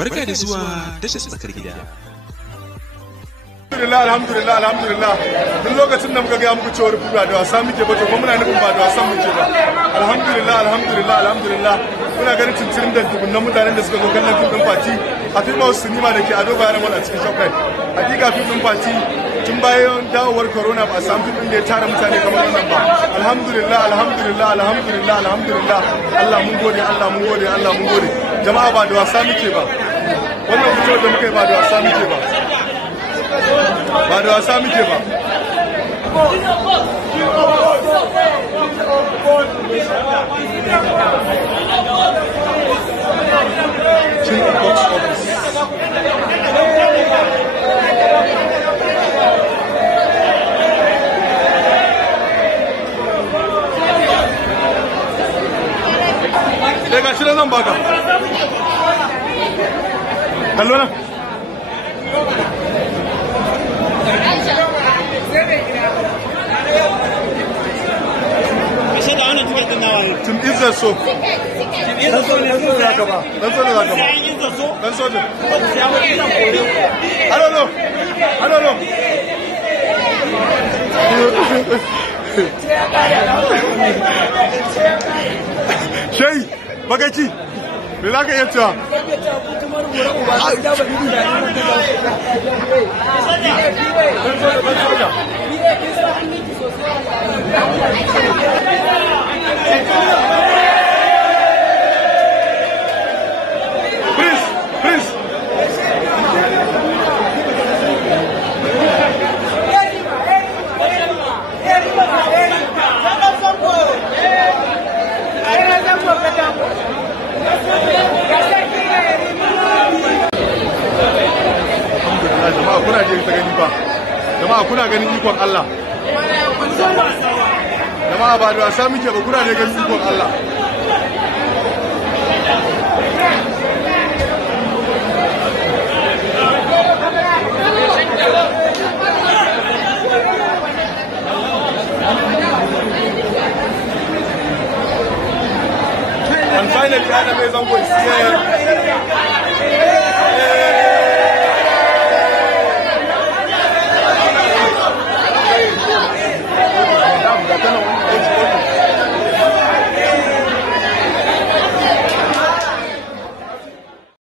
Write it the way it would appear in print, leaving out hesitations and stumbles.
Barka da zuwa tashar tsakar gida. Alhamdulillah. Duk lokacin da muka gaya muku cewa ba da wasa muke ba to kuma muna nufin ba da wasan muke ba. Alhamdulillah. Muna ganin cincirin da dubunnan mutanen da suka zo kallon fim din Fati a Film House Cinema da ke Ado Bayero Mall a cikin Shoprite. Hakika fim din Fati tun bayan dawowar corona ba a samu fim din da ya tara mutane kamar wannan ba. Alhamdulillah. Allah mun gode. Jama'a ba da wasa muke ba. Wannan fito da muke ba da wasa muke ba. Ba da wasa muke ba. Box office. Daga shi nan baka. Kallo nan. Tun izar so. Dan so ne za ka ba. Dan so ne. I don't know. Shey, bagaci. Me za ka iya cewa? Please. Jama'a kuna ganin ikon Allah. Jama'a ba da wasa muke ba, kuna ne ganin ikon Allah. And finally, Adam is on